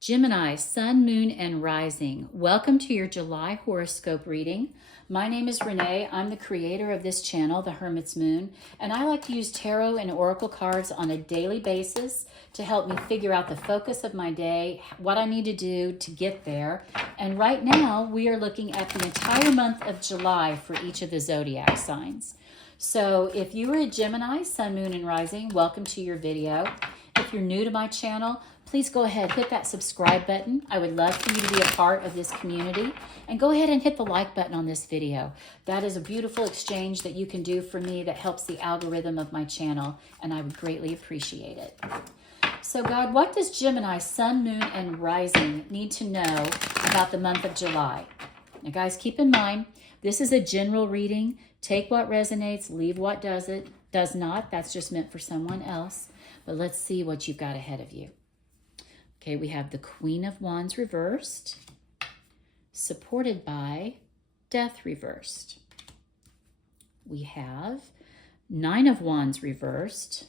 Gemini, Sun, Moon, and Rising. Welcome to your July horoscope reading. My name is Renee. I'm the creator of this channel, The Hermit's Moon, and I like to use tarot and oracle cards on a daily basis to help me figure out the focus of my day, what I need to do to get there. And right now, we are looking at the entire month of July for each of the zodiac signs. So if you are a Gemini, Sun, Moon, and Rising, welcome to your video. If you're new to my channel, please go ahead, hit that subscribe button. I would love for you to be a part of this community. And go ahead and hit the like button on this video. That is a beautiful exchange that you can do for me that helps the algorithm of my channel, and I would greatly appreciate it. So God, what does Gemini, Sun, Moon, and Rising need to know about the month of July? Now guys, keep in mind, this is a general reading. Take what resonates, leave what does not. That's just meant for someone else. But let's see what you've got ahead of you. Okay, we have the Queen of Wands reversed, supported by Death reversed. We have Nine of Wands reversed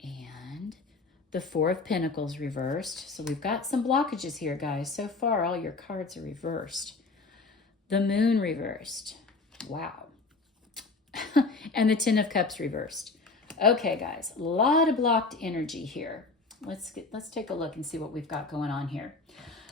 and the Four of Pentacles reversed. So we've got some blockages here, guys. So far, all your cards are reversed. The Moon reversed. Wow. And the Ten of Cups reversed. Okay, guys, a lot of blocked energy here. Let's take a look and see what we've got going on here.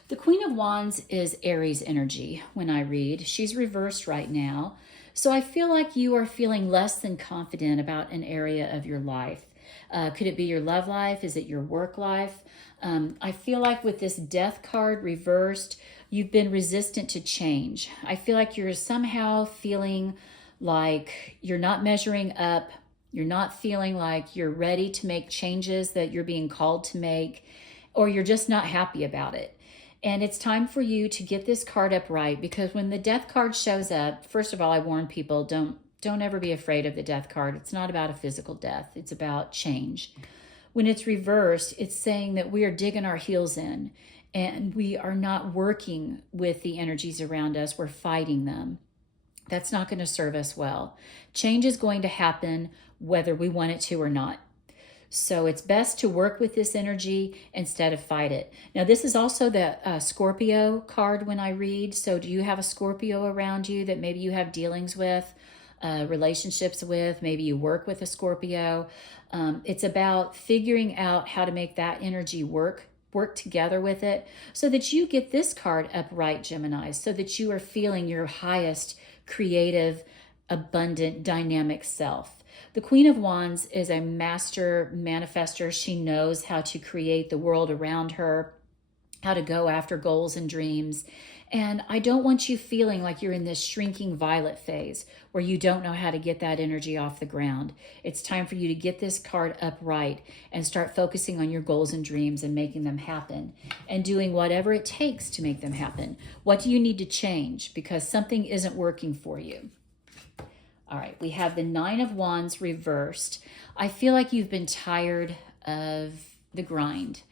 The Queen of Wands is Aries energy when I read. She's reversed right now. So I feel like you are feeling less than confident about an area of your life. Could it be your love life? Is it your work life? I feel like with this Death card reversed, you've been resistant to change. I feel like you're somehow feeling like you're not measuring up. You're not feeling like you're ready to make changes that you're being called to make, or you're just not happy about it. And it's time for you to get this card upright, because when the Death card shows up, first of all, I warn people, don't ever be afraid of the Death card. It's not about a physical death. It's about change. When it's reversed, it's saying that we are digging our heels in and we are not working with the energies around us. We're fighting them. That's not going to serve us well. Change is going to happen whether we want it to or not. So it's best to work with this energy instead of fight it. Now, this is also the Scorpio card when I read. So do you have a Scorpio around you that maybe you have dealings with, relationships with? Maybe you work with a Scorpio. It's about figuring out how to make that energy work together with it so that you get this card upright, Gemini, so that you are feeling your highest creative, abundant, dynamic self. The Queen of Wands is a master manifester. She knows how to create the world around her, how to go after goals and dreams. And I don't want you feeling like you're in this shrinking violet phase where you don't know how to get that energy off the ground. It's time for you to get this card upright and start focusing on your goals and dreams and making them happen and doing whatever it takes to make them happen. What do you need to change? Because something isn't working for you. All right, we have the Nine of Wands reversed. I feel like you've been tired of the grind.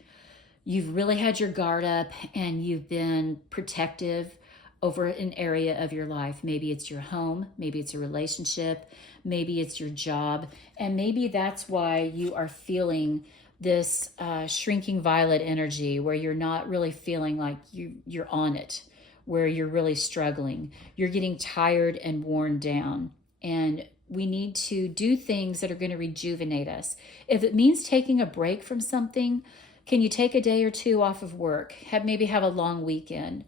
You've really had your guard up and you've been protective over an area of your life. Maybe it's your home, maybe it's a relationship, maybe it's your job. And maybe that's why you are feeling this shrinking violet energy where you're not really feeling like you're on it, where you're really struggling. You're getting tired and worn down. And we need to do things that are going to rejuvenate us. If it means taking a break from something, can you take a day or two off of work? Maybe have a long weekend.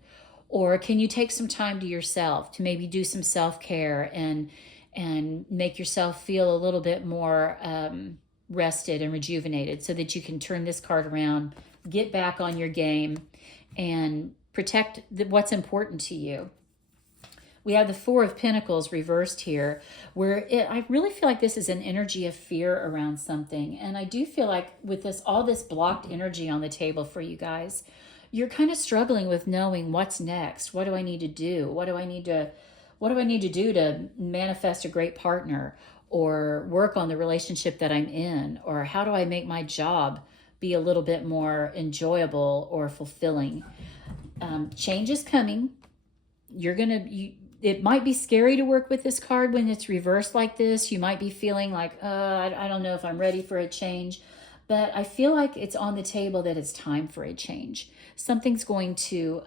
Or can you take some time to yourself to maybe do some self-care and make yourself feel a little bit more rested and rejuvenated so that you can turn this card around, get back on your game, and protect what's important to you. We have the Four of Pentacles reversed here, where I really feel like this is an energy of fear around something. And I do feel like with all this blocked energy on the table for you guys, you're kind of struggling with knowing what's next. What do I need to do? What do I need to do to manifest a great partner or work on the relationship that I'm in? Or how do I make my job be a little bit more enjoyable or fulfilling? Change is coming. It might be scary to work with this card when it's reversed like this. You might be feeling like, I don't know if I'm ready for a change. But I feel like it's on the table that it's time for a change. Something's going to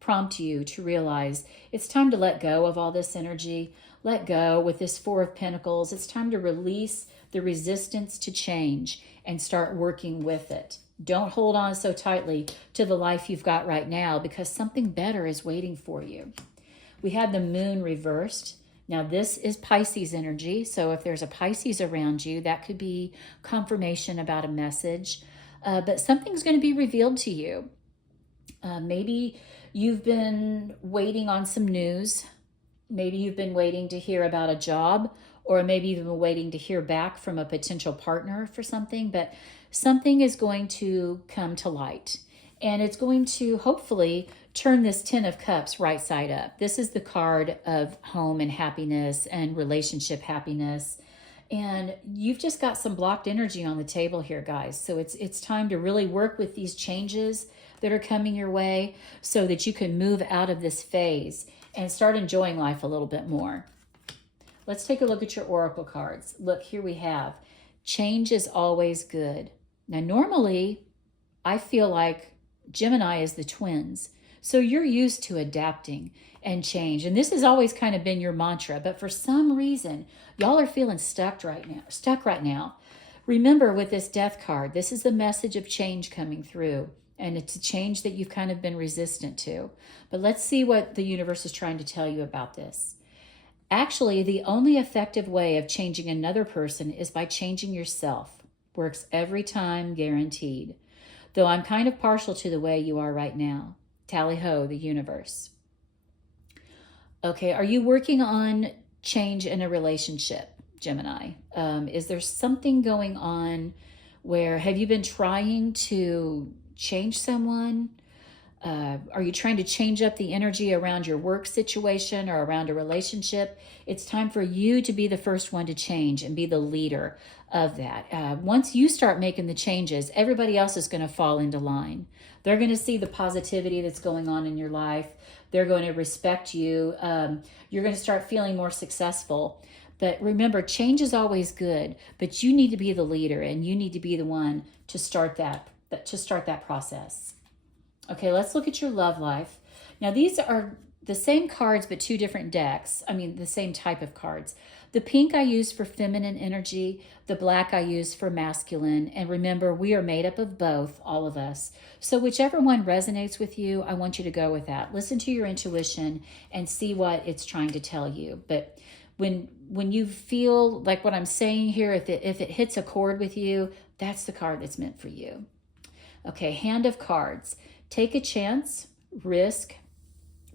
prompt you to realize it's time to let go of all this energy. Let go with this Four of Pentacles. It's time to release the resistance to change and start working with it. Don't hold on so tightly to the life you've got right now, because something better is waiting for you. We had the moon reversed. Now this is Pisces energy. So if there's a Pisces around you, that could be confirmation about a message. But something's going to be revealed to you. Maybe you've been waiting on some news. Maybe you've been waiting to hear about a job, or maybe you've been waiting to hear back from a potential partner for something, but something is going to come to light, and it's going to hopefully turn this Ten of Cups right side up. This is the card of home and happiness and relationship happiness. And you've just got some blocked energy on the table here, guys. So it's time to really work with these changes that are coming your way so that you can move out of this phase and start enjoying life a little bit more. Let's take a look at your oracle cards. Look, here we have change is always good. Now, normally, I feel like Gemini is the twins. So you're used to adapting and change. And this has always kind of been your mantra. But for some reason, y'all are feeling stuck right now. Remember, with this Death card, this is the message of change coming through. And it's a change that you've kind of been resistant to. But let's see what the universe is trying to tell you about this. Actually, the only effective way of changing another person is by changing yourself. Works every time, guaranteed. Though I'm kind of partial to the way you are right now. Tally-ho, the universe. Okay, are you working on change in a relationship, Gemini? Is there something going on where, have you been trying to change someone? Are you trying to change up the energy around your work situation or around a relationship? It's time for you to be the first one to change and be the leader of that. Once you start making the changes, everybody else is going to fall into line. They're going to see the positivity that's going on in your life. They're going to respect you. You're going to start feeling more successful. But remember, change is always good, but you need to be the leader and you need to be the one to start that process. Okay, let's look at your love life. Now, these are the same cards, but two different decks. I mean, the same type of cards. The pink I use for feminine energy, the black I use for masculine. And remember, we are made up of both, all of us. So whichever one resonates with you, I want you to go with that. Listen to your intuition and see what it's trying to tell you. But when you feel like what I'm saying here, if it hits a chord with you, that's the card that's meant for you. Okay, Hand of Cards. Take a chance, risk,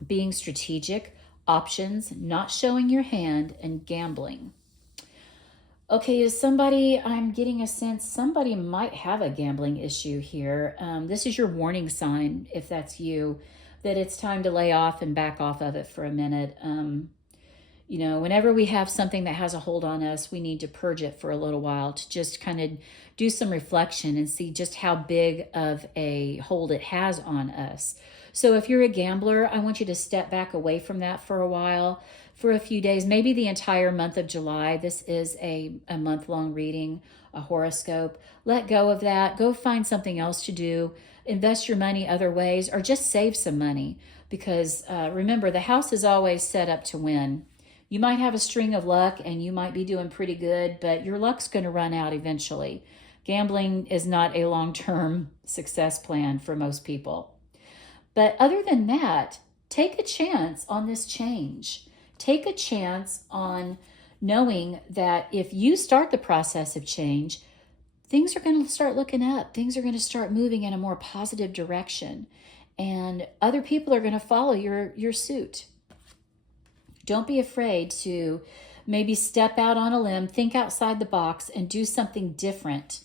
being strategic, options, not showing your hand, and gambling. Okay, I'm getting a sense somebody might have a gambling issue here. This is your warning sign, if that's you, that it's time to lay off and back off of it for a minute. Whenever we have something that has a hold on us, we need to purge it for a little while to just kind of do some reflection and see just how big of a hold it has on us. So if you're a gambler, I want you to step back away from that for a while, for a few days, maybe the entire month of July. This is a month-long reading, a horoscope. Let go of that. Go find something else to do. Invest your money other ways, or just save some money, because remember, the house is always set up to win. You might have a string of luck and you might be doing pretty good, but your luck's going to run out eventually. Gambling is not a long-term success plan for most people. But other than that, take a chance on this change. Take a chance on knowing that if you start the process of change, things are going to start looking up. Things are going to start moving in a more positive direction. And other people are going to follow your suit. Don't be afraid to maybe step out on a limb, think outside the box, and do something different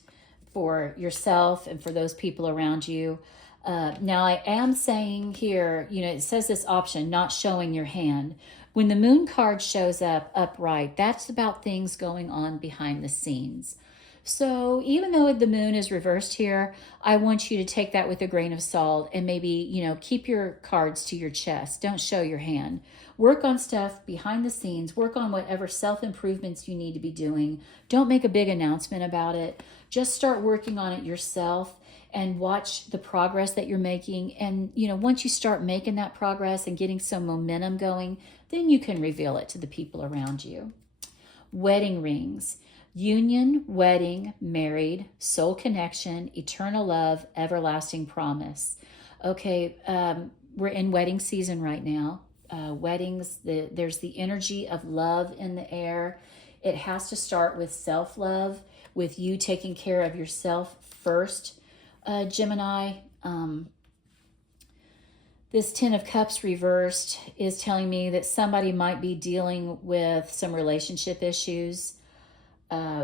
for yourself and for those people around you. Now, I am saying here, it says this option, not showing your hand. When the moon card shows up upright, that's about things going on behind the scenes. So even though the moon is reversed here, I want you to take that with a grain of salt and maybe, keep your cards to your chest. Don't show your hand. Work on stuff behind the scenes. Work on whatever self-improvements you need to be doing. Don't make a big announcement about it. just start working on it yourself and watch the progress that you're making. And, once you start making that progress and getting some momentum going, then you can reveal it to the people around you. Wedding rings: union, wedding, married, soul connection, eternal love, everlasting promise. Okay, we're in wedding season right now. Weddings, there's the energy of love in the air. It has to start with self-love, with you taking care of yourself first, Gemini. This Ten of Cups reversed is telling me that somebody might be dealing with some relationship issues.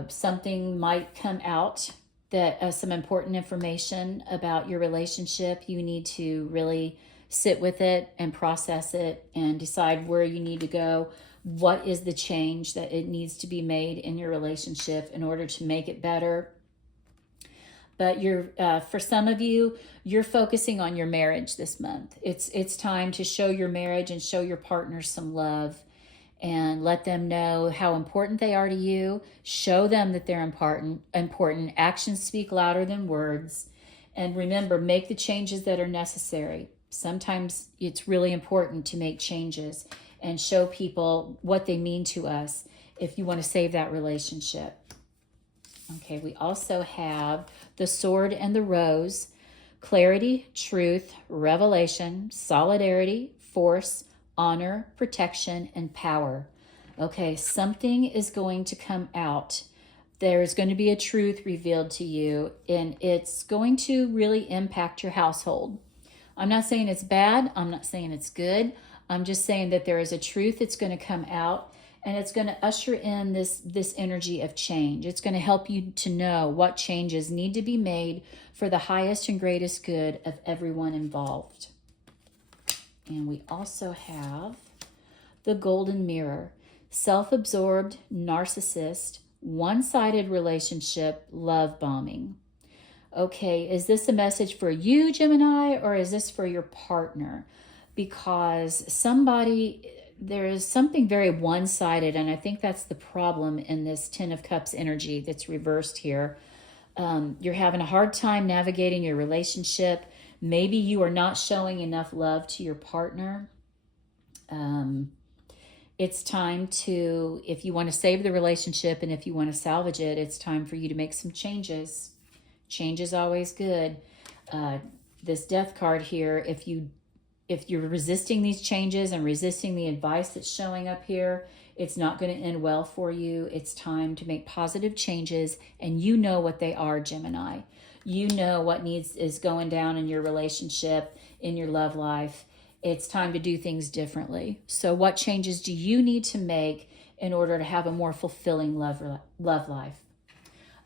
Something might come out that some important information about your relationship. You need to really sit with it and process it and decide where you need to go. What is the change that it needs to be made in your relationship in order to make it better? But for some of you, you're focusing on your marriage this month. It's time to show your marriage and show your partner some love and let them know how important they are to you. Show them that they're important. Actions speak louder than words. And remember, make the changes that are necessary. Sometimes it's really important to make changes and show people what they mean to us if you want to save that relationship. Okay, we also have the Sword and the Rose: clarity, truth, revelation, solidarity, force, honor, protection, and power. Okay, something is going to come out. There's going to be a truth revealed to you, and it's going to really impact your household. I'm not saying it's bad. I'm not saying it's good. I'm just saying that there is a truth that's going to come out, and it's going to usher in this energy of change. It's going to help you to know what changes need to be made for the highest and greatest good of everyone involved. And we also have the Golden Mirror: self-absorbed, narcissist, one-sided relationship, love bombing. Okay, is this a message for you, Gemini, or is this for your partner? Because there is something very one-sided, and I think that's the problem in this Ten of Cups energy that's reversed here. You're having a hard time navigating your relationship. Maybe you are not showing enough love to your partner. It's time to, if you want to save the relationship and if you want to salvage it, it's time for you to make some changes. Change is always good. This Death card here, if you're resisting these changes and resisting the advice that's showing up here, it's not going to end well for you. It's time to make positive changes, and you know what they are, Gemini. You know what is going down in your relationship, in your love life. It's time to do things differently. So what changes do you need to make in order to have a more fulfilling love life?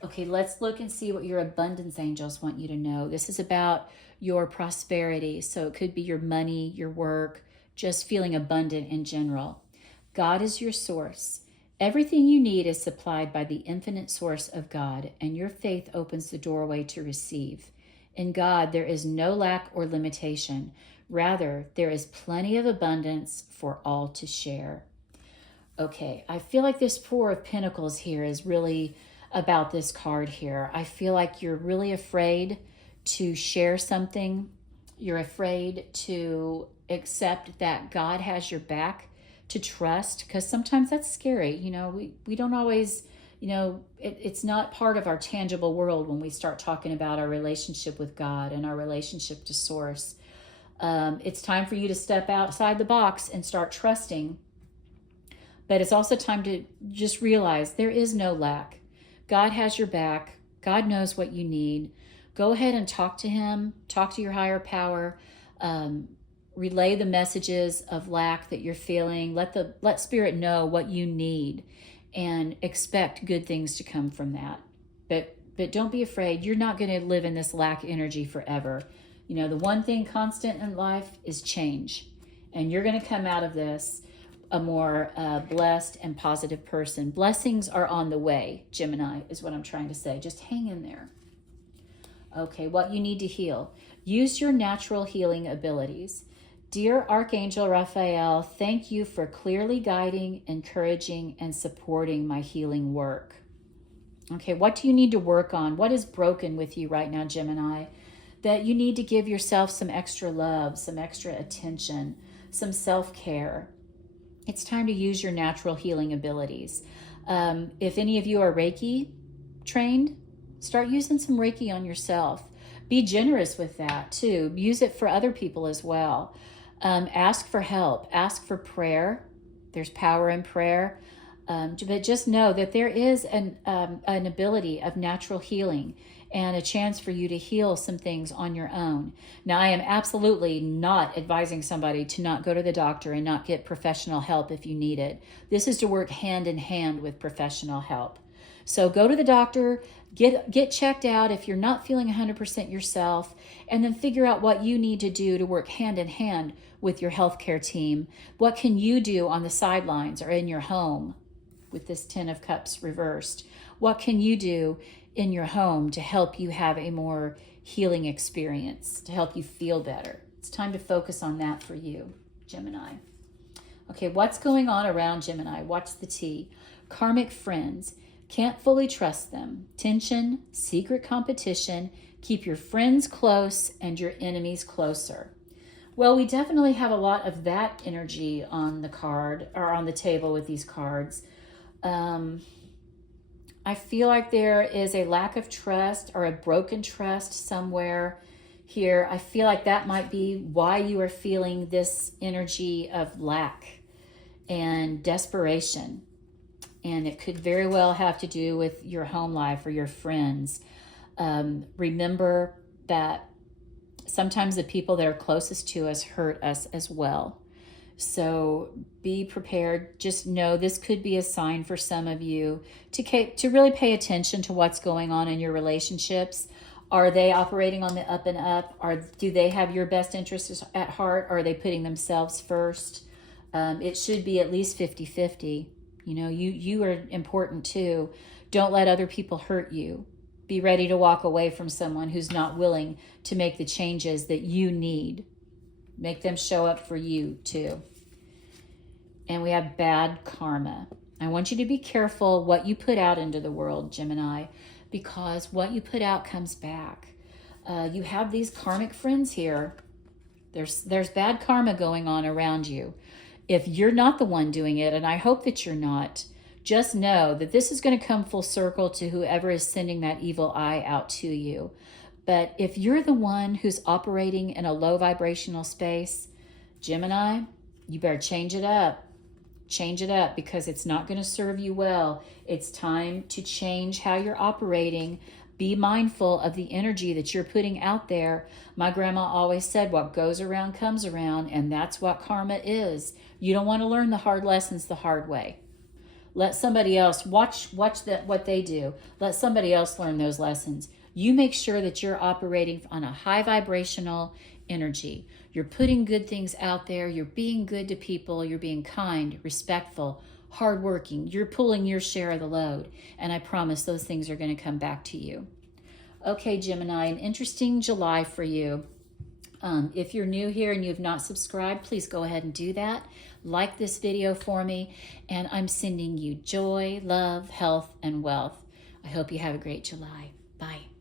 Okay, let's look and see what your abundance angels want you to know. This is about your prosperity. So it could be your money, your work, just feeling abundant in general. God is your source. Everything you need is supplied by the infinite source of God, and your faith opens the doorway to receive. In God, there is no lack or limitation. Rather, there is plenty of abundance for all to share. Okay, I feel like this Four of Pentacles here is really about this card here. I feel like you're really afraid to share something. You're afraid to accept that God has your back, to trust, because sometimes that's scary. We don't always, it's not part of our tangible world when we start talking about our relationship with God and our relationship to Source. It's time for you to step outside the box and start trusting. But it's also time to just realize there is no lack. God has your back. God knows what you need. Go ahead and talk to him. Talk to your higher power. Relay the messages of lack that you're feeling. Let Spirit know what you need, and expect good things to come from that. But don't be afraid. You're not going to live in this lack energy forever. The one thing constant in life is change, and you're going to come out of this a more blessed and positive person. Blessings are on the way, Gemini, is what I'm trying to say. Just hang in there. Okay, what you need to heal. Use your natural healing abilities. Dear Archangel Raphael, thank you for clearly guiding, encouraging, and supporting my healing work. Okay, what do you need to work on? What is broken with you right now, Gemini? That you need to give yourself some extra love, some extra attention, some self-care. It's time to use your natural healing abilities. If any of you are Reiki trained, start using some Reiki on yourself. Be generous with that too. Use it for other people as well. Ask for help. Ask for prayer. There's power in prayer. But just know that there is an ability of natural healing and a chance for you to heal some things on your own. Now, I am absolutely not advising somebody to not go to the doctor and not get professional help if you need it. This is to work hand in hand with professional help. So go to the doctor, get checked out if you're not feeling 100% yourself, and then figure out what you need to do to work hand in hand with your healthcare team. What can you do on the sidelines or in your home with this 10 of Cups reversed? What can you do in your home to help you have a more healing experience, to help you feel better? It's time to focus on that for you, Gemini. Okay, what's going on around Gemini? What's the tea? Karmic friends. Can't fully trust them. Tension, secret competition. Keep your friends close and your enemies closer. Well, we definitely have a lot of that energy on the card or on the table with these cards. I feel like there is a lack of trust or a broken trust somewhere here. I feel like that might be why you are feeling this energy of lack and desperation. And it could very well have to do with your home life or your friends. Remember that sometimes the people that are closest to us hurt us as well. So be prepared. Just know this could be a sign for some of you to really pay attention to what's going on in your relationships. Are they operating on the up and up? Do they have your best interests at heart? Or are they putting themselves first? It should be at least 50-50. You know, you are important too. Don't let other people hurt you. Be ready to walk away from someone who's not willing to make the changes that you need. Make them show up for you too. And we have bad karma. I want you to be careful what you put out into the world, Gemini, because what you put out comes back. You have these karmic friends here. There's bad karma going on around you. If you're not the one doing it, and I hope that you're not, just know that this is going to come full circle to whoever is sending that evil eye out to you. But if you're the one who's operating in a low vibrational space, Gemini, you better change it up. Change it up because it's not going to serve you well. It's time to change how you're operating. Be mindful of the energy that you're putting out there. My grandma always said, what goes around comes around, and that's what karma is. You don't want to learn the hard lessons the hard way. Let somebody else watch what they do. Let somebody else learn those lessons. You make sure that you're operating on a high vibrational energy. You're putting good things out there. You're being good to people. You're being kind, respectful, hardworking. You're pulling your share of the load. And I promise those things are going to come back to you. Okay, Gemini, an interesting July for you. If you're new here and you've not subscribed, please go ahead and do that. Like this video for me. And I'm sending you joy, love, health, and wealth. I hope you have a great July. Bye.